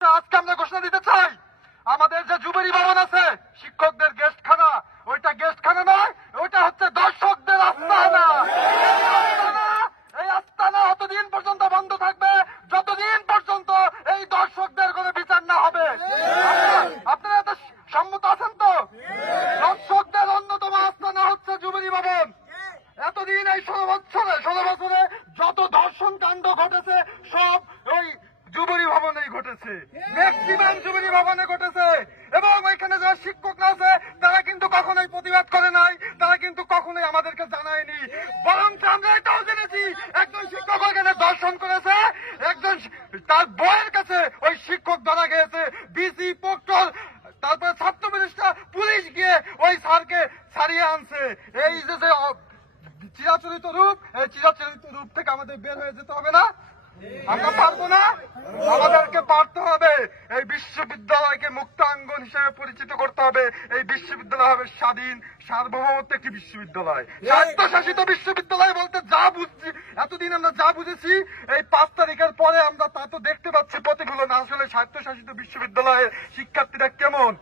আজকে আমরা ঘোষণা দিতে চাই, আমাদের যে যুবলী ভবন আছে শিক্ষকদের গেস্টখানা, ওইটা গেস্টখানা নয়, ওইটা হচ্ছে দর্শকদের আস্তানা। এই আস্তানা অতদিন পর্যন্ত বন্ধ থাকবে যতদিন পর্যন্ত এই দর্শকদের কোনো বিচার না হবে। আপনারা এত সম্মত আছেন তো? দর্শকদের অন্যতম আস্তানা হচ্ছে যুবলী ভবন। এতদিন এই 16 বছরে যত দর্শন কাণ্ড ঘটেছে সব ওই যুবলী ভবনেই ঘটেছে, ম্যাক্সিমাম যুবলী ভবনে ঘটেছে। এবং ওইখানে যারা শিক্ষকরা আছে তারা কিন্তু কখনোই প্রতিবাদ করে নাই, তারা কিন্তু কখনোই আমাদেরকে জানায়নি। বরং আমরা এটাও জেনেছি একজন শিক্ষক ওইখানে দর্শন করেছে, একজন তার বইয়ের কাছে ওই শিক্ষক ধরা গিয়েছে, বিসি পোক্টল তারপরে ছাত্র মিনিস্টার পুলিশ গিয়ে ওই স্যারকে ছাড়িয়ে আনছে। এই যে চিরাচরিত রূপ, এই চিরাচরিত রূপ থেকে আমাদের বের হয়ে যেতে হবে না? আমরা পারবো না? আমাদেরকে পারতে হবে। এই বিশ্ববিদ্যালয়কে মুক্তাঙ্গন হিসেবে পরিচিত করতে হবে। এই বিশ্ববিদ্যালয় হবে স্বাধীন সার্বভৌমত্ব একটি বিশ্ববিদ্যালয়, স্বায়ত্তশাসিত বিশ্ববিদ্যালয় বলতে যা বুঝছি এতদিন আমরা যা বুঝেছি এই 5 তারিখের পরে আমরা তা তো দেখতে পাচ্ছি প্রতিফলন। আসলে স্বায়ত্তশাসিত বিশ্ববিদ্যালয়ের শিক্ষার্থীরা কেমন।